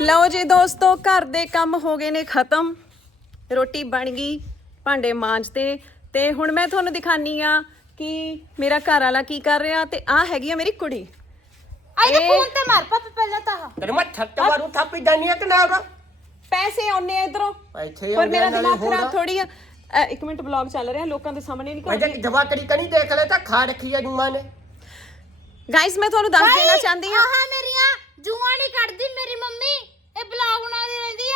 ਲਓ ਜੀ ਦੋਸਤੋ ਘਰ ਦੇ ਕੰਮ ਹੋ ਗਏ ਨੇ ਖਤਮ। ਰੋਟੀ ਬਣ ਗਈ ਭਾਂਡੇ ਮਾਂਜਤੇ ਤੇ। ਹੁਣ ਮੈਂ ਤੁਹਾਨੂੰ ਦਿਖਾਨੀ ਆ ਕਿ ਮੇਰਾ ਘਰ ਵਾਲਾ ਕੀ ਕਰ ਰਿਹਾ ਤੇ ਆ ਹੈਗੀ ਆ ਮੇਰੀ ਕੁੜੀ। ਆਈ ਤਾਂ ਇਹ- ਫੋਨ ਤੇ ਮਾਰ ਪਾਪਾ ਪਹਿਲਾਂ ਤਾਂ ਤੇਰੇ ਮੈਂ ਛੱਟ ਮਾਰੂ ਥਾਪੀ ਜਾਨੀ ਆ ਕਿ ਨਾ ਉਹਦਾ? ਪੈਸੇ ਆਉਣੇ ਆ ਇਧਰੋਂ। ਇੱਥੇ ਪਰ ਮੇਰਾ ਨਾਲੇ ਦਿਮਾਗ ਹੋਰ ਖਰਾਬ ਆ। ਥੋੜੀ ਆ। ਅ, ਇੱਕ ਮਿੰਟ ਵਲੌਗ ਚੱਲ ਰਿਹਾ ਲੋਕਾਂ ਦੇ ਸਾਹਮਣੇ ਨਹੀਂ ਮੈਂ ਕਰਦੀ। ਜੇ ਜਵਾ ਕਰੀ ਕਣੀ ਦੇਖ ਲੈ ਤਾਂ ਖਾ ਰੱਖੀ ਆ ਜੂਮਾਂ ਨੇ। ਗਾਇਸ ਮੈਂ ਤੁਹਾਨੂੰ ਦੱਸ ਦੇਣਾ ਚਾਹੁੰਦੀ ਆ। ਆਹ ਮੇਰੀਆਂ ਜੂਆਂ ਨਹੀਂ ਕੱਢਦੀ ਮੇਰੀ ਮੰਮੀ। ਇਹ ਬਲੌਗ ਬਣਾਉਂਦੀ ਰਹਿੰਦੀ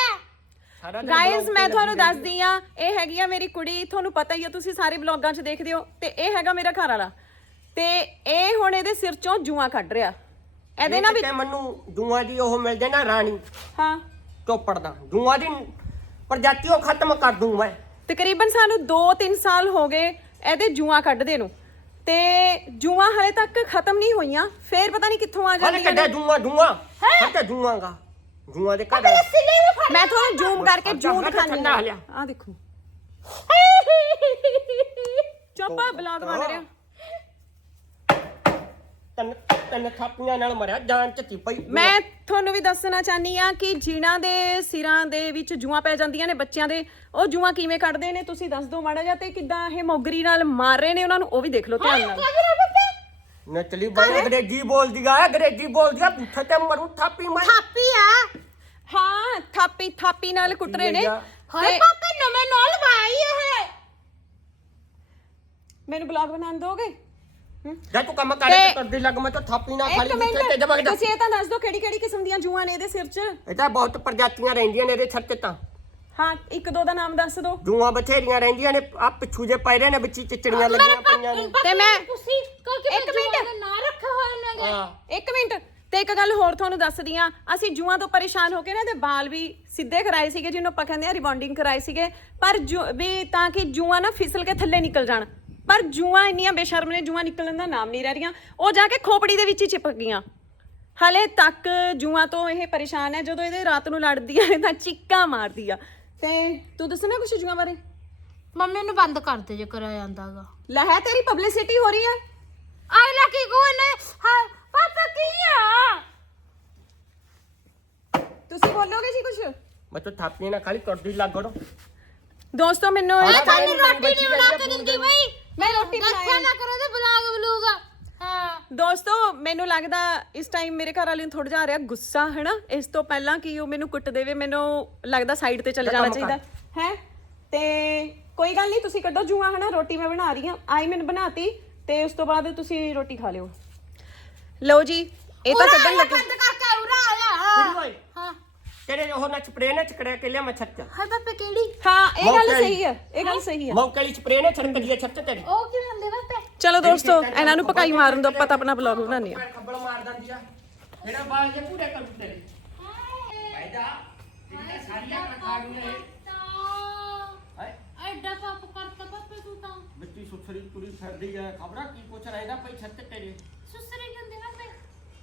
ਦਿਨ ਗਾਇਸ vlog ਮੈਂ ਤੁਹਾਨੂੰ ਲੱਗੀ ਦੱਸਦੀ ਆ ਇਹ ਹੈਗੀ ਆ ਮੇਰੀ ਕੁੜੀ ਤੁਹਾਨੂੰ ਪਤਾ ਹੀ ਆ ਤੁਸੀਂ ਸਾਰੇ ਵਲੌਗਾਂ 'ਚ ਦੇਖਦੇ ਹੋ ਤੇ ਇਹ ਹੈਗਾ ਮੇਰਾ ਘਰ ਵਾਲਾ। ਤੇ ਇਹ ਹੁਣ ਇਹਦੇ ਸਿਰ 'ਚੋਂ ਜੂਆਂ ਕੱਢ ਰਿਹਾ। ਇਹਦੇ ਨਾਲ ਵੀ ਮੈਨੂੰ ਜੂਆਂ ਦੀ ਉਹ ਮਿਲ ਜੇ ਨਾ ਰਾਣੀ ਹਾਂ। ਚੋਪੜ ਦਾ। ਜੂਆਂ ਦੀ ਪ੍ਰਜਾਤੀ ਉਹ ਖਤਮ ਕਰ ਦੂੰ ਮੈਂ। ਤਕਰੀਬਨ ਸਾਨੂੰ 2-3 ਸਾਲ ਹੋ ਗਏ ਇਹਦੇ ਜੂਆਂ ਕੱਢਦੇ ਨੂੰ। ਤੇ ਜੂਆਂ ਹਲੇ ਤੱਕ ਖਤਮ ਨਹੀਂ ਹੋਈਆਂ ਫੇਰ ਪਤਾ ਨਹੀਂ ਕਿੱਥੋਂ ਆ ਹਲੇ ਜਾਂਦੀਆਂ ਕੱਢਿਆ ਨੇ। ਜੂਆਂ ਜੂਆਂ। ਹੱਟੇ ਜੂਆਂਗਾ। ਜੂਆਂ ਦੇ ਘਰ ਫੜ ਮੈਂ ਤੁਹਾਨੂੰ ਜ਼ੂਮ ਕਰਕੇ ਜੂਮ ਦਿਖਾਣੀ ਠੰਡਾ ਲਿਆ। ਆ ਦੇਖੋ। ਚੁੱਪ ਬਲੌਗ ਬਣ ਰਿਹਾ। ਤਨ ਤਨ ਥਾਪੀਆਂ ਨਾਲ ਮਰਿਆ ਜਾਨ ਚ ਤੀ ਪਈ। ਮੈਂ ਤੁਹਾਨੂੰ ਵੀ ਦੱਸਣਾ ਚਾਹਨੀ ਆ ਕਿ ਜਿਨ੍ਹਾਂ ਦੇ ਸਿਰਾਂ ਦੇ ਵਿੱਚ ਜੂਆਂ ਪੈ ਜਾਂਦੀਆਂ ਨੇ ਬੱਚਿਆਂ ਦੇ ਉਹ ਜੂਆਂ ਕਿਵੇਂ ਕੱਢਦੇ ਨੇ ਤੁਸੀਂ ਦੱਸ ਦਿਓ ਮਾੜਾ ਜਿਹਾ ਤੇ ਕਿੱਦਾਂ ਇਹ ਮੋਗਰੀ ਨਾਲ ਮਾਰ ਰਹੇ ਨੇ ਉਹਨਾਂ ਨੂੰ ਉਹ ਵੀ ਦੇਖ ਲਓ ਧਿਆਨ ਨਾਲ। ਨਚਲੀ ਬੜੀ ਅੰਗਰੇਜ਼ੀ ਬੋਲਦੀ ਆ ਅੰਗਰੇਜ਼ੀ ਬੋਲਦੀ ਆ ਪੁੱਠੇ ਤੇ ਮਰੂ ਥਾਪੀ ਮੈਂ ਥਾਪੀ ਆ? ਥਾਪੀ ਥਾਪੀ ਨਾਲ ਕੁੱਟ ਰਹੇ ਨੇ। ਹਾਏ। ਪਾਪਾ ਨਵੇਂ ਨਾਲ ਲਵਾਈ ਇਹ। ਮੈਨੂੰ ਬਲੌਗ ਬਣਾਉਣ ਦੋਗੇ? ਜੇ ਤੂੰ ਕੰਮ ਕਰ ਤੇ- ਕਰਦੀ ਲੱਗ ਮੈਂ ਤਾਂ ਥਾਪੀ ਨਾ ਖਾਲੀ ਤੇ ਮਿੰਟ ਜਮਕ ਜਾ। ਤੁਸੀਂ ਇਹ ਤਾਂ ਦੱਸ ਦਿਓ ਕਿਹੜੀ ਕਿਹੜੀ ਕਿਸਮ ਦੀਆਂ ਜੂਆਂ ਨੇ ਇਹਦੇ ਸਿਰ 'ਚ? ਇਹ ਤਾਂ ਬਹੁਤ ਪ੍ਰਜਾਤੀਆਂ ਰਹਿੰਦੀਆਂ ਨੇ ਇਹਦੇ ਛੱਤ ਤੇ ਤਾਂ। ਹਾਂ ਇੱਕ ਦੋ ਦਾ ਨਾਮ ਦੱਸ ਦਿਓ ਜੂਆਂ ਬਥੇਰੀਆਂ ਰਹਿੰਦੀਆਂ ਨੇ ਆ ਪਿੱਛੂ ਜੇ ਪੈ ਰਹੇ ਨੇ ਵਿੱਚ ਚਿਚੜੀਆਂ ਲੱਗੀਆਂ ਪਈਆਂ ਨੇ। ਤੇ ਮੈਂ- ਤੁਸੀਂ ਕਿਉਂਕਿ ਇੱਕ ਇੱਕ ਮਿੰਟ। ਨਾ ਰੱਖੇ ਹੋਏ ਨੇਗੇ ਹਾਂ। ਇੱਕ ਮਿੰਟ। ਤੇ ਇੱਕ ਗੱਲ ਹੋਰ ਤੁਹਾਨੂੰ ਦੱਸਦੀ ਆ ਅਸੀਂ ਜੂਆਂ ਤੋਂ ਪਰੇਸ਼ਾਨ ਹੋ ਕੇ ਨਾ ਇਹਦੇ ਵਾਲ ਵੀ ਸਿੱਧੇ ਕਰਾਏ ਸੀਗੇ ਜਿਹਨੂੰ ਆਪਾਂ ਕਹਿੰਦੇ ਆ ਰਿਬੌਂਡਿੰਗ ਕਰਾਏ ਸੀਗੇ। ਪਰ ਜੂ- ਵੀ ਤਾਂ ਕਿ ਜੂਆਂ ਨਾ ਫਿਸਲ ਕੇ ਥੱਲੇ ਨਿਕਲ ਜਾਣ। ਪਰ ਜੂਆਂ ਇੰਨੀਆਂ ਬੇਸ਼ਰਮ ਨੇ ਜੂਆਂ ਨਿਕਲਣ ਦਾ ਨਾਮ ਨਹੀਂ ਲੈ ਰਹੀਆਂ। ਉਹ ਜਾ ਕੇ ਖੋਪੜੀ ਦੇ ਵਿੱਚ ਹੀ ਚਿਪਕ ਗਈਆਂ। ਹਲੇ ਤੱਕ ਜੂਆਂ ਤੋਂ ਇਹ ਪਰੇਸ਼ਾਨ ਹੈ ਜਦੋਂ ਇਹਦੇ ਰਾਤ ਨੂੰ ਲੜਦੀਆਂ ਨੇ ਤਾਂ ਚੀਕਾਂ ਮਾਰਦੀ ਆ। ਤੇ ਤੂੰ ਦੱਸਣਾ ਕੁਛ ਜੂਆਂ ਬਾਰੇ? ਮੰਮੀ ਨੂੰ ਬੰਦ ਕਰ ਦੇ ਜੇ ਕਰਿਆ ਜਾਂਦਾਗਾ ਲੈ ਹੈ ਤੇਰੀ ਪਬਲਿਸਿਟੀ ਹੋ ਰਹੀ ਹੈ ਅਗਲਾ ਕੀ ਕੋ ਨੇ ਹਾਂ ਪਾਪਾ ਕੀ ਆ ਤੁਸੀਂ ਬੋਲੋਗੇ ਜੀ ਮੈਂ ਤਾਂ ਥਾਪੀਆਂ ਨਾਲ ਖਾਲੀ ਕਰਦੀ ਲੱਗੜੋ। ਦੋਸਤੋ ਮੈਨੂੰ ਹਾਂ, ਇਹ ਤੁਹਾਨੂੰ ਮੇਰੀ ਰੋਟੀ ਨਹੀਂ ਬਣਾ ਕੇ ਦਿੰਦੀ ਬਈ। ਮੈਂ ਰੋਟੀ ਦੱਸਿਆ ਬਣਾਈ। ਨਾ ਕਰੋ ਤੇ ਬਲੌਗ ਬਲੂਗਾ। ਹਾਂ। ਦੋਸਤੋ ਮੈਨੂੰ ਲੱਗਦਾ ਇਸ ਟਾਈਮ ਮੇਰੇ ਘਰ ਵਾਲੇ ਨੂੰ ਥੋੜਾ ਜਿਹਾ ਆ ਰਿਹਾ ਗੁੱਸਾ ਹੈਨਾ? ਇਸ ਤੋਂ ਪਹਿਲਾਂ ਕਿ ਉਹ ਮੈਨੂੰ ਕੁੱਟ ਦੇਵੇ ਮੈਨੂੰ ਲੱਗਦਾ ਸਾਈਡ ਤੇ ਚਲੇ ਜਾਣਾ ਚਾਹੀਦਾ। ਹੈ? ਤੇ ਕੋਈ ਗੱਲ ਨਹੀਂ ਤੁਸੀਂ ਕੱਢੋ ਜੂਆਂ ਹਨਾ? ਰੋਟੀ ਮੈਂ ਬਣਾ ਰਹੀ ਹਾਂ। ਆਈ ਮੈਨੂੰ ਬਣਾਤੀ ਤੇ ਉਸ ਤੋਂ ਬਾਅਦ ਤੁਸੀਂ ਰੋਟੀ ਖਾ ਲਿਓ। ਲਓ ਜੀ ਇਹ ਤਾਂ ਕੱਢਣ ਲੱਗੇ। ਬੰਦ ਕਰਕੇ ਉਰਾ ਆਇਆ ਕਿਹੜੀ ਓਏ? ਹਾਂ ਤੇਰੇ ਉਹ ਨਾ ਸਪਰੇ ਨੇ ਛਕੜਿਆ ਕੇ ਲਿਆ ਮੈਂ ਛੱਤ ਹਾਏ ਪਾਪਾ ਕਿਹੜੀ? ਹਾਂ ਇਹ ਗੱਲ ਮੌਕੇ ਸਹੀ ਹੈ ਇਹ ਗੱਲ ਸਹੀ ਹੈ ਮੌਕੇ ਵਾਲੀ ਸਪਰੇ ਨੇ ਛੜਕ ਦੀ ਛੱਤ ਤੇਰੀ। ਉਹ ਕਿਵੇਂ ਹੁੰਦੇ ਪਾਪਾ ਚਲੋ ਦੋਸਤੋ ਇਹਨਾਂ ਨੂੰ ਪਕਾਈ ਮਾਰਨ ਦੋ ਆਪਾਂ ਤਾਂ ਆਪਣਾ ਬਲੌਗ ਬਣਾਉਂਦੇ ਆ ਖੱਬਲ ਮਾਰ ਦਿੰਦੀ ਆ। ਮੇਰਾ ਬਾਲ ਜੇ ਪੂਰੇ ਕਰ ਤੇਰੇ ਐਦਾ ਜਿੰਨਾ ਸਾਰੀਆਂ ਖਾ ਗਈਆਂ ਇਹ। ਹਾਏ। ਐਡਾ ਪਾਪ ਕਰਤਾ ਪਾਪਾ ਤੂੰ ਤਾਂ। ਬੱਚੀ ਸੁਥਰੀ ਤੁਰੀ ਫਿਰਦੀ ਆ। ਖਬਰਾਂ ਕੀ ਕੁਛ ਰਹਿਦਾ ਪਈ ਛੱਤ ਤੇਰੇ। ਸੁਸਰੇ ਹੁੰਦੇ ਪਾਪਾ।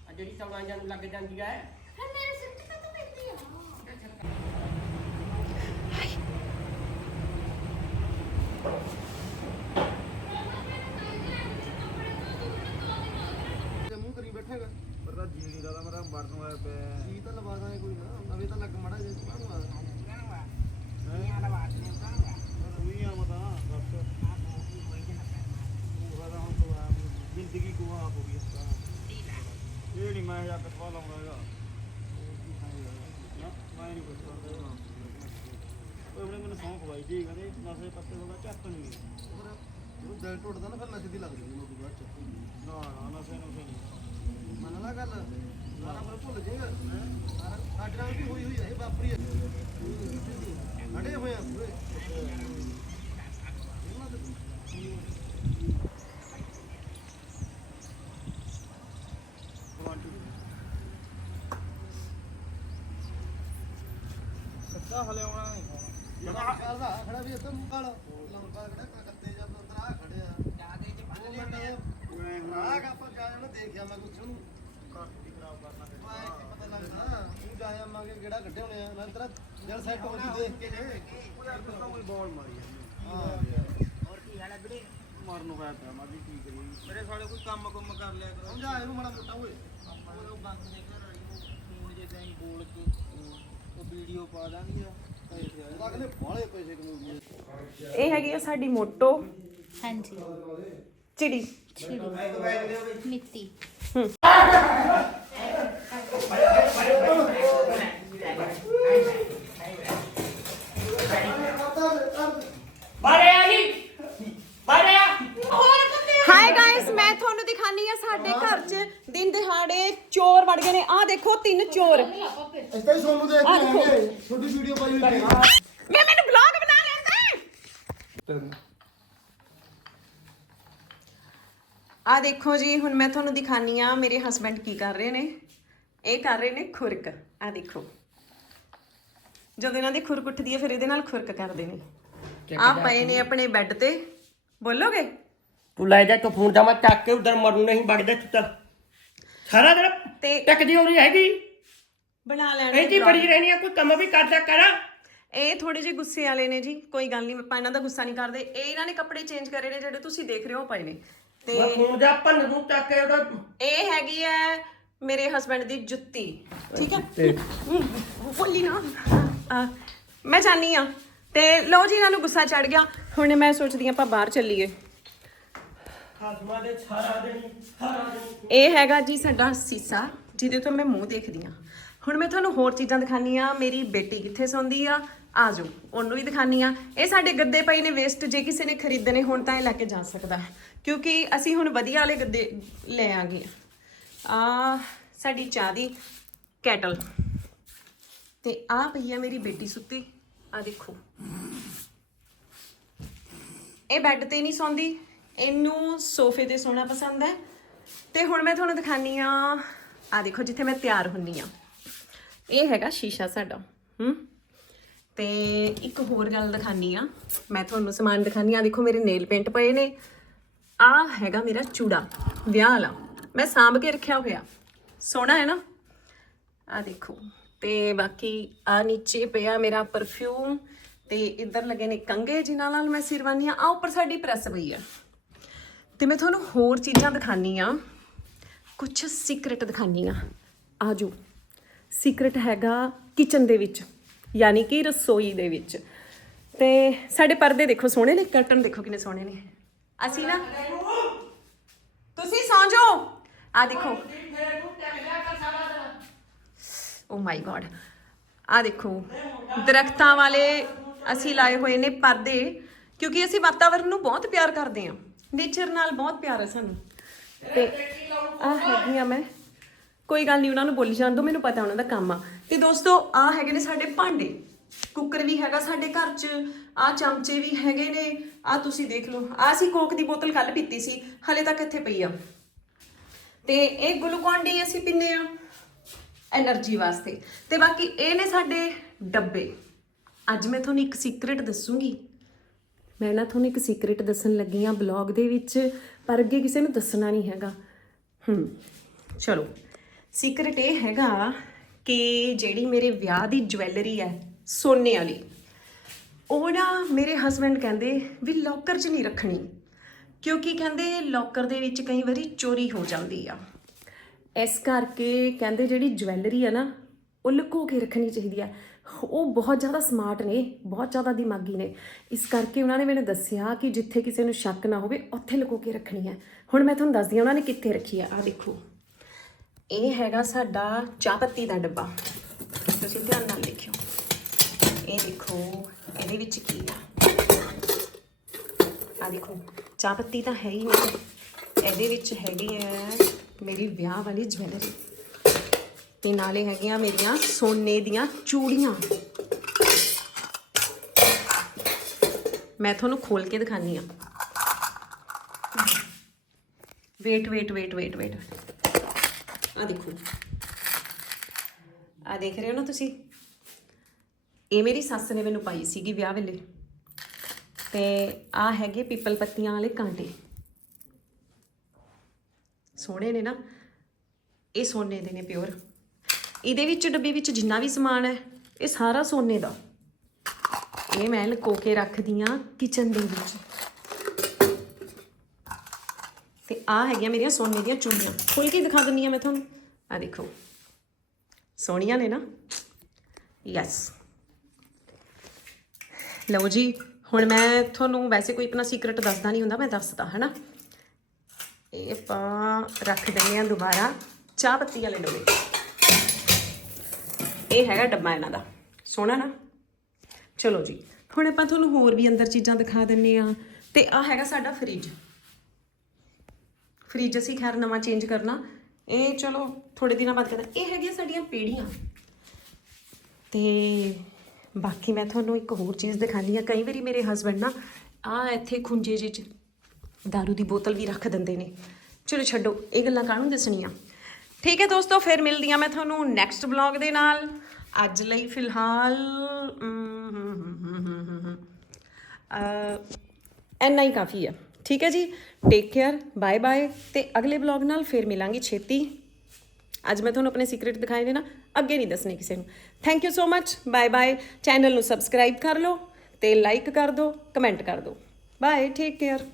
ਆ ਜਿਹੜੀ ਤਵਲਾਂ ਜਾਂ ਨੂੰ ਲੱਗ ਜਾਂਦੀ ਆ। ਫਿਰ ਮੇਰੇ ਸਿਰ ਤੇ ਕਦੋਂ ਬੈਠੀ ਆ ਤੇ ਮੂੰਹ ਕਰੀ ਬੈਠੇਗਾ ਪਰ ਤਾਂ ਜੀ ਨਹੀਂ ਲੱਗਦਾ ਮੇਰਾ ਮਰਨ ਹੋਇਆ ਪਿਆ ਜੀ ਤਾਂ ਲਵਾ ਦਾਂਗੇ ਕੋਈ ਨਾ ਨਵੇਂ ਤਾਂ ਲੱਗ ਮੜਾ ਜੇ ਕਾਹਨੂੰ ਆ ਕਹਿਣਵਾ ਲਵਾ ਦੇ ਕਾਹਨੂੰ ਵੀ ਆ ਮਤਾ ਬਸ ਉਹ ਦਾ ਹੁਣ ਤੋਂ ਆ ਜ਼ਿੰਦਗੀ ਕੋ ਆਪ ਹੋ ਗਈ ਇਸ ਤਰ੍ਹਾਂ ਇਹ ਨਹੀਂ ਮੈਂ ਜਾ ਕੇ ਸਵਾ ਲਾਉਂਦਾ ਹੈਗਾ ਉਹ ਕੀ ਖਾਏਗਾ ਨਾ ਮੈਂ ਨਹੀਂ ਕੁਝ ਕਰਦਾ ਹੈਗਾ। ਉਹ ਆਪਣੇ ਮੈਨੂੰ ਸੌਂਕ ਵਾਈ ਜੀ ਕਹਿੰਦੇ ਨਸੇ ਪੱਤੇ ਦਾ ਝੱਟ ਨਹੀਂ ਉਹ ਦਿਲ ਟੁੱਟਦਾ ਨਾ ਫਿਰ ਨਸ਼ੇ ਦੀ ਲੱਗਦੀ ਉਹਨੂੰ ਤੋਂ ਬਾਅਦ ਚ ਨਾ ਨਾ ਨਸੇ ਨੂੰ ਨਹੀਂ। ਮੰਨ ਲਾ ਗੱਲ ਸਾਰਾ ਪਰ ਭੁੱਲ ਜਾਏਗਾ। ਹੈਂ? ਸਾਰਾ ਸਾਡੇ ਨਾਲ ਵੀ ਹੋਈ ਹੋਈ ਹੈ ਵਾਪਰੀ ਅੜੇ ਹੋਏ ਆ ਪੂਰੇ। ਸੱਚਾ ਹਲੇ ਆਉਣਾ ਨਹੀਂ। ਖੜਾ ਵੀ ਇੱਧਰ ਮੂੰਹ ਕਾਲ ਲੰਬਾ ਖੜਾ ਕੱਤੇ ਜਾਂ ਉਧਰ ਆ ਖੜਿਆ ਜਾ ਕੇ ਚ ਬੰਨ ਲਿਆ ਆ ਆਪਾਂ ਜਾ ਜਾਣਾ ਦੇਖਿਆ ਮੈਂ ਕੁਛ ਨੂੰ ਕਾਫੀ ਖਰਾਬ ਕਰਨਾ ਮੈਂ ਕੀ ਪਤਾ ਲੱਗਦਾ ਤੂੰ ਜਾ ਆਵਾਂਗੇ ਕਿਹੜਾ ਕੱਢੇ ਹੋਣੇ ਆ ਮੈਂ ਤੇਰਾ ਦਿਲ ਸੈੱਟ ਹੋ ਜੀ ਦੇਖ ਕੇ ਜੇ ਉਹ ਯਾਰ ਤੂੰ ਤਾਂ ਕੋਈ ਬਾਲ ਮਾਰੀ ਜਾਂਦੀ ਹਾਂ ਹੋਰ ਕੀ ਹਾਲ ਹੈ ਵੀਰੇ ਮਰਨ ਨੂੰ ਹੋਇਆ ਪਿਆ ਮਾਦੀ ਕੀ ਕਰੀ ਮੇਰੇ ਸਾਲੇ ਕੋਈ ਕੰਮ ਕੁੰਮ ਕਰ ਲਿਆ ਕਰੋ ਸਮਝਾ ਇਹਨੂੰ ਮਾੜਾ ਮੋਟਾ ਹੋਏ ਆਪਾਂ ਉਹ ਬੰਦ ਦੇ ਘਰ ਵਾਲੀ ਨੂੰ ਫੋਨ ਜੇ ਤੈਂ ਬੋਲ ਕੇ ਵੀਡੀਓ ਪਾ ਦਾਂਗੇ। ਇਹ ਹੈਗੀ ਆ ਸਾਡੀ ਮੋਟੋ। ਹਾਂਜੀ। ਚਿੜੀ। ਮਿੱਤੀ ਬਾਰੇ ਆ ਜੀ ਬਾਰੇ ਆ ਹਾਈ ਗਾਇਸ ਮੈਂ ਤੁਹਾਨੂੰ ਦਿਖਾਨੀ ਆ ਸਾਡੇ ਘਰ 'ਚ ਦਿਨ ਦਿਹਾੜੇ ਚੋਰ ਵੜ ਗਏ ਨੇ ਆਹ ਦੇਖੋ ਤਿੰਨ ਚੋਰ ਇਸ ਤਾਂ ਹੀ ਸੋਨੂੰ ਦੇਖ ਕੇ ਆਏ ਛੋਟੀ ਵੀਡੀਓ ਪਾਈ ਹੋਈ ਹੈ ਮੈਂ ਮੈਨੂੰ ਵਲੌਗ ਬਣਾ ਆ ਦੇਖੋ ਜੀ ਹੁਣ ਮੈਂ ਤੁਹਾਨੂੰ ਦਿਖਾਨੀ ਆ ਮੇਰੇ ਹਸਬੰਡ ਕੀ ਕਰ ਰਹੇ ਨੇ। ਇਹ ਕਰ ਰਹੇ ਨੇ ਖੁਰਕ। ਆ ਦੇਖੋ। ਜਦੋਂ ਇਹਨਾਂ ਦੀ ਖੁਰਕ ਉੱਠਦੀ ਹੈ ਫਿਰ ਇਹਦੇ ਨਾਲ ਖੁਰਕ ਕਰਦੇ ਨੇ। ਆ ਪਏ ਨੇ ਆਪਣੇ ਬੈੱਡ ਤੇ। ਬੋਲੋਗੇ? ਤੂੰ ਲੈ ਜਾ ਤੂੰ ਫੋਨ ਜਾਵਾਂ ਚੱਕ ਕੇ ਉਧਰ ਮਰੂ ਨਹੀਂ ਵਗਦਾ ਤੂੰ ਤਾਂ। ਸਾਰਾ ਦਿਨ ਤੇ ਟਕਦੀ ਹੋ ਰਹੀ ਹੈਗੀ। ਬਣਾ ਲੈਣ ਐਂਦੀ ਬੜੀ ਰਹਿਣੀ ਆ ਕੋਈ ਕੰਮ ਵੀ ਕਰਦਾ ਕਰ। ਇਹ ਥੋੜੇ ਜਿਹੇ ਗੁੱਸੇ ਵਾਲੇ ਨੇ ਜੀ ਕੋਈ ਗੱਲ ਨਹੀਂ ਆਪਾਂ ਇਹਨਾਂ ਦਾ ਗੁੱਸਾ ਨਹੀਂ ਕਰਦੇ। ਇਹ ਇਹਨਾਂ ਨੇ ਕੱਪੜੇ ਚੇਂਜ ਕਰੇ ਨੇ ਜਿਹੜੇ ਤੁਸੀਂ ਦੇਖ ਰਹੇ ਹੋ ਪਏ ਨੇ ਤੇ ਮੈਂ ਫੋਨ ਜਾ ਭੰਨ ਨੂੰ ਚੱਕ ਕੇ ਉਹਦਾ ਇਹ ਹੈਗੀ ਹੈ ਮੇਰੇ ਹਸਬੰਡ ਦੀ ਜੁੱਤੀ। ਠੀਕ ਹੈ ਬੋਲੀ ਨਾ। ਮੈਂ ਚਾਹਨੀ ਆ। ਤੇ ਲਓ ਜੀ ਇਹਨਾਂ ਨੂੰ ਗੁੱਸਾ ਚੜ ਗਿਆ। ਹੁਣ ਮੈਂ ਸੋਚਦੀ ਆ ਆਪਾਂ ਬਾਹਰ ਚੱਲੀਏ। ਖਾਸਮਾ ਦੇ ਸਾਰਾ ਦਿਨ ਸਾਰਾ ਦਿਨ। ਇਹ ਹੈਗਾ ਜੀ ਸਾਡਾ ਸੀਸਾ ਜਿਹਦੇ ਤੋਂ ਮੈਂ ਮੂੰਹ ਦੇਖਦੀ ਆ। ਹੁਣ ਮੈਂ ਤੁਹਾਨੂੰ ਹੋਰ ਚੀਜ਼ਾਂ ਦਿਖਾਨੀ ਆ। ਮੇਰੀ ਬੇਟੀ ਕਿੱਥੇ ਸੌਂਦੀ ਆ? ਆ ਜਾਓ ਉਹਨੂੰ ਵੀ ਦਿਖਾਨੀ ਆ। ਇਹ ਸਾਡੇ ਗੱਦੇ ਪਏ ਨੇ ਵੇਸਟ ਜੇ ਕਿਸੇ ਨੇ ਖਰੀਦਣੇ ਹੋਣ ਤਾਂ ਇਹ ਲੈ ਕੇ ਜਾ ਸਕਦਾ। ਹੈ। ਕਿਉਂਕਿ ਅਸੀਂ ਹੁਣ ਵਧੀਆ ਵਾਲੇ ਗੱਦੇ ਲੈ ਆਂਗੇ ਆ। ਸਾਡੀ ਚਾਹ ਦੀ ਕੈਟਲ ਤੇ ਆ ਪਈ ਆ ਮੇਰੀ ਬੇਟੀ ਸੁੱਤੀ। ਆ ਦੇਖੋ। ਇਹ ਬੈੱਡ ਤੇ ਨਹੀਂ ਸੌਂਦੀ। ਇਹਨੂੰ ਸੋਫੇ ਤੇ ਸੌਣਾ ਪਸੰਦ ਹੈ। ਤੇ ਹੁਣ ਮੈਂ ਤੁਹਾਨੂੰ ਦਿਖਾਨੀ ਆ। ਆ ਦੇਖੋ, ਜਿੱਥੇ ਮੈਂ ਤਿਆਰ ਹੁੰਨੀ ਆ। ਇਹ ਹੈਗਾ ਸ਼ੀਸ਼ਾ ਸਾਡਾ। ਹੂੰ? ਤੇ ਇੱਕ ਹੋਰ ਗੱਲ ਦਿਖਾਨੀ ਆ। ਮੈਂ ਤੁਹਾਨੂੰ ਸਮਾਨ ਦਿਖਾਨੀ ਆ। ਦੇਖੋ ਮੇਰੇ ਨੇਲ ਪੇਂਟ ਪਏ ਨੇ। ਆ ਹੈਗਾ ਮੇਰਾ ਚੂੜਾ, ਵਿਆਹ ਵਾਲਾ। ਮੈਂ ਸਾਂਭ ਕੇ ਰੱਖਿਆ ਹੋਇਆ। ਸੋਹਣਾ ਹੈ ਨਾ? ਆ ਦੇਖੋ। ਤੇ ਬਾਕੀ ਆ ਨੀਚੇ ਪਿਆ ਮੇਰਾ ਪਰਫਿਊਮ ਤੇ ਇੱਧਰ ਲੱਗੇ ਨੇ ਕੰਗੇ ਜਿਨ੍ਹਾਂ ਨਾਲ ਮੈਂ ਸਿਰਵਾਨੀ ਆ। ਆ ਉੱਪਰ ਸਾਡੀ ਪ੍ਰੈਸ ਪਈ ਆ। ਤੇ ਮੈਂ ਤੁਹਾਨੂੰ ਹੋਰ ਚੀਜ਼ਾਂ ਦਿਖਾਨੀ ਆ। ਕੁਝ ਸੀਕ੍ਰੇਟ ਦਿਖਾਨੀ ਆ। ਆਜੋ। ਸੀਕ੍ਰੇਟ ਹੈਗਾ ਕਿਚਨ ਦੇ ਵਿੱਚ। ਯਾਨੀ ਕਿ ਰਸੋਈ ਦੇ ਵਿੱਚ। ਤੇ ਸਾਡੇ ਪਰਦੇ ਦੇਖੋ, ਸੋਹਣੇ ਨੇ? ਕਰਟਨ ਦੇਖੋ ਕਿੰਨੇ ਸੋਹਣੇ ਨੇ। ਅਸੀਂ ਨਾ ਤੁਸੀਂ ਸੌਂ ਜਾਓ। ਆ ਦੇਖੋ। ਓ ਮਾਈ ਗॉड ਆ ਦੇਖੋ, ਦਰਖਤਾਂ ਵਾਲੇ ਅਸੀਂ ਲਾਏ ਹੋਏ ਨੇ ਪਰਦੇ, ਕਿਉਂਕਿ ਅਸੀਂ ਵਾਤਾਵਰਨ ਨੂੰ ਬਹੁਤ ਪਿਆਰ ਕਰਦੇ ਹਾਂ। ਨੇਚਰ ਨਾਲ ਬਹੁਤ ਪਿਆਰ ਹੈ ਸਾਨੂੰ। ਤੇ ਆ ਹੈਗੀਆਂ ਮੈਂ। ਕੋਈ ਗੱਲ ਨਹੀਂ, ਉਹਨਾਂ ਨੂੰ ਬੋਲੀ ਜਾਣ ਦਿਓ, ਮੈਨੂੰ ਪਤਾ ਉਹਨਾਂ ਦਾ ਕੰਮ ਆ। ਤੇ ਦੋਸਤੋ ਆ ਹੈਗੇ ਨੇ ਸਾਡੇ ਭਾਂਡੇ। ਕੁੱਕਰ ਵੀ ਹੈਗਾ ਸਾਡੇ ਘਰ 'ਚ ਆ ਚਮਚੇ ਵੀ ਹੈਗੇ ਨੇ ਆ ਤੁਸੀਂ ਦੇਖ ਲਓ। ਆ ਸੀ ਕੋਕ ਦੀ ਬੋਤਲ ਕੱਲ ਪੀਤੀ ਸੀ, ਹਲੇ ਤੱਕ ਇੱਥੇ ਪਈ ਆ। ਤੇ ਇਹ ਗਲੂਕੋਨ ਡੀ ਅਸੀਂ ਪੀਨੇ ਆ એનર્ਜੀ ਵਾਸਤੇ। ਤੇ ਬਾਕੀ ਇਹ ਨੇ ਸਾਡੇ ਡੱਬੇ। ਅੱਜ ਮੈਂ ਤੁਹਾਨੂੰ ਇੱਕ ਸੀਕਰਟ ਦੱਸੂਗੀ। ਮੈਂ ਨਾ ਤੁਹਾਨੂੰ ਇੱਕ ਸੀਕਰਟ ਦੱਸਣ ਲੱਗੀ ਆ ਬਲੌਗ ਦੇ ਵਿੱਚ, ਪਰ ਅੱਗੇ ਕਿਸੇ ਨੂੰ ਦੱਸਣਾ ਨਹੀਂ ਹੈਗਾ। ਹੂੰ, ਚਲੋ। ਸੀਕ੍ਰੇਟ ਇਹ ਹੈਗਾ ਕਿ ਜਿਹੜੀ ਮੇਰੇ ਵਿਆਹ ਦੀ ਜਵੈਲਰੀ ਹੈ ਸੋਨੇ ਵਾਲੀ, ਉਹ ਨਾ ਮੇਰੇ ਹਸਬੰਡ ਕਹਿੰਦੇ ਵੀ ਲੋਕਰ 'ਚ ਨਹੀਂ ਰੱਖਣੀ, ਕਿਉਂਕਿ ਕਹਿੰਦੇ ਲੋਕਰ ਦੇ ਵਿੱਚ ਕਈ ਵਾਰੀ ਚੋਰੀ ਹੋ ਜਾਂਦੀ ਆ। ਇਸ ਕਰਕੇ ਕਹਿੰਦੇ ਜਿਹੜੀ ਜਵੈਲਰੀ ਆ ਨਾ, ਉਹ ਲੁਕੋ ਕੇ ਰੱਖਣੀ ਚਾਹੀਦੀ ਆ। ਉਹ ਬਹੁਤ ਜ਼ਿਆਦਾ ਸਮਾਰਟ ਨੇ, ਬਹੁਤ ਜ਼ਿਆਦਾ ਦਿਮਾਗੀ ਨੇ। ਇਸ ਕਰਕੇ ਉਹਨਾਂ ਨੇ ਮੈਨੂੰ ਦੱਸਿਆ ਕਿ ਜਿੱਥੇ ਕਿਸੇ ਨੂੰ ਸ਼ੱਕ ਨਾ ਹੋਵੇ, ਉੱਥੇ ਲੁਕੋ ਕੇ ਰੱਖਣੀ ਹੈ ਹੁਣ ਮੈਂ ਤੁਹਾਨੂੰ ਦੱਸਦੀ ਹਾਂ ਉਹਨਾਂ ਨੇ ਕਿੱਥੇ ਰੱਖੀ ਆ। ਆ ਦੇਖੋ। ਇਹ ਹੈਗਾ ਸਾਡਾ ਚਾਹ ਪੱਤੀ ਦਾ ਡੱਬਾ। ਤੁਸੀਂ ਧਿਆਨ ਨਾਲ ਦੇਖਿਓ। ਇਹ ਦੇਖੋ, ਇਹਦੇ ਵਿੱਚ ਕੀ ਆ? ਆ ਦੇਖੋ, ਚਾਹ ਪੱਤੀ ਤਾਂ ਹੈ ਹੀ ਨਹੀਂ। ਇਹਦੇ ਵਿੱਚ ਹੈਗੀ ਹੈ ਮੇਰੀ ਵਿਆਹ ਵਾਲੀ ਜਵੈਲਰੀ ਤੇ ਨਾਲੇ ਹੈਗੀਆਂ ਮੇਰੀਆਂ ਸੋਨੇ ਦੀਆਂ ਚੂੜੀਆਂ। ਮੈਂ ਤੁਹਾਨੂੰ ਖੋਲ ਕੇ ਦਿਖਾਨੀ ਆ। Wait wait wait wait wait ਆ ਦੇਖੋ ਆ ਦੇਖ ਰਹੇ ਹੋ ਨਾ ਤੁਸੀਂ? ਇਹ ਮੇਰੀ ਸੱਸ ਨੇ ਮੈਨੂੰ ਪਾਈ ਸੀਗੀ ਵਿਆਹ ਵੇਲੇ। ਤੇ ਆ ਹੈਗੇ ਪੀਪਲ ਪੱਤੀਆਂ ਵਾਲੇ ਕਾਂਟੇ। ਸੋਹਣੇ ਨੇ ਨਾ। ਇਹ ਸੋਨੇ ਦੇ ਨੇ ਪਿਓਰ। ਇਹਦੇ ਵਿੱਚ, ਡੱਬੇ ਵਿੱਚ ਜਿੰਨਾ ਵੀ ਸਮਾਨ ਹੈ, ਇਹ ਸਾਰਾ ਸੋਨੇ ਦਾ। ਇਹ ਮੈਂ ਲਕੋ ਕੇ ਰੱਖਦੀ ਆ ਕਿਚਨ ਦੇ ਵਿੱਚ ਤੇ ਆ ਹੈਗੀਆਂ ਮੇਰੀਆਂ ਸੋਨੇ ਦੀਆਂ ਚੂੜੀਆਂ ਖੋਲ ਕੇ ਦਿਖਾ ਦਿੰਨੀ ਆ ਮੈਂ ਤੁਹਾਨੂੰ। ਆ ਦੇਖੋ। ਸੋਹਣੀਆਂ ਨੇ ਨਾ? ਯੈਸ ਲਓ ਜੀ, ਹੁਣ ਮੈਂ ਤੁਹਾਨੂੰ ਵੈਸੇ ਕੋਈ ਆਪਣਾ ਸੀਕ੍ਰੇਟ ਦੱਸਦਾ ਨਹੀਂ ਹੁੰਦਾ, ਮੈਂ ਦੱਸਦਾ, ਹਨਾ? ਇਹ ਆਪਾਂ ਰੱਖ ਦਿੰਦੇ ਆ ਦੁਬਾਰਾ। ਚਾਹ ਪੱਤੀ ਵਾਲੇ ਡੱਬੇ ਇਹ ਹੈਗਾ ਡੱਬਾ ਇਹਨਾਂ ਦਾ। ਸੋਹਣਾ ਨਾ? ਚਲੋ ਜੀ, ਹੁਣ ਆਪਾਂ ਤੁਹਾਨੂੰ ਹੋਰ ਵੀ ਅੰਦਰ ਚੀਜ਼ਾਂ ਦਿਖਾ ਦਿੰਨੇ ਆ। ਤੇ ਆ ਹੈਗਾ ਸਾਡਾ ਫ੍ਰਿਜ ਫ੍ਰਿਜ ਅਸੀਂ ਖੈਰ ਨਵਾਂ ਚੇਂਜ ਕਰਨਾ ਇਹ ਚਲੋ ਥੋੜੇ ਦਿਨਾਂ ਬਾਅਦ ਕਰਦਾ ਇਹ ਹੈਗੀਆਂ ਸਾਡੀਆਂ ਪੀੜੀਆਂ ਤੇ ਬਾਕੀ ਮੈਂ ਤੁਹਾਨੂੰ ਇੱਕ ਹੋਰ ਚੀਜ਼ ਦਿਖਾਣੀ ਆ ਕਈ ਵਾਰੀ ਮੇਰੇ ਹਸਬੰਡ ਨਾ ਆ ਇੱਥੇ ਖੁੰਝੇ ਜਿਹੇ ਚ ਦਾਰੂ ਦੀ ਬੋਤਲ ਵੀ ਰੱਖ ਦਿੰਦੇ ਨੇ ਚਲੋ ਛੱਡੋ ਇਹ ਗੱਲਾਂ ਕਾਹਨੂੰ ਦੱਸਣੀਆਂ ਠੀਕ ਹੈ ਦੋਸਤੋ ਫਿਰ ਮਿਲਦੀ ਆ ਮੈਂ ਤੁਹਾਨੂੰ ਨੈਕਸਟ ਬਲੌਗ ਦੇ ਨਾਲ ਅੱਜ ਲਈ ਫਿਲਹਾਲ ਇੰਨਾ ਹੀ ਕਾਫੀ ਆ ਠੀਕ ਹੈ ਜੀ ਟੇਕ ਕੇਅਰ ਬਾਏ ਬਾਏ ਤੇ ਅਗਲੇ ਬਲੌਗ ਨਾਲ ਫਿਰ ਮਿਲਾਂਗੇ ਛੇਤੀ। ਅੱਜ ਮੈਂ ਤੁਹਾਨੂੰ ਆਪਣੇ ਸੀਕ੍ਰੇਟ ਦਿਖਾਈ ਦੇਣਾ, ਅੱਗੇ ਨਹੀਂ ਦੱਸਣੇ ਕਿਸੇ ਨੂੰ। Thank you so much bye bye channel ਨੂੰ ਸਬਸਕ੍ਰਾਈਬ ਕਰ ਲਓ ਤੇ ਲਾਈਕ ਕਰ ਦਿਓ ਕਮੈਂਟ ਕਰ ਦਿਓ। Bye take care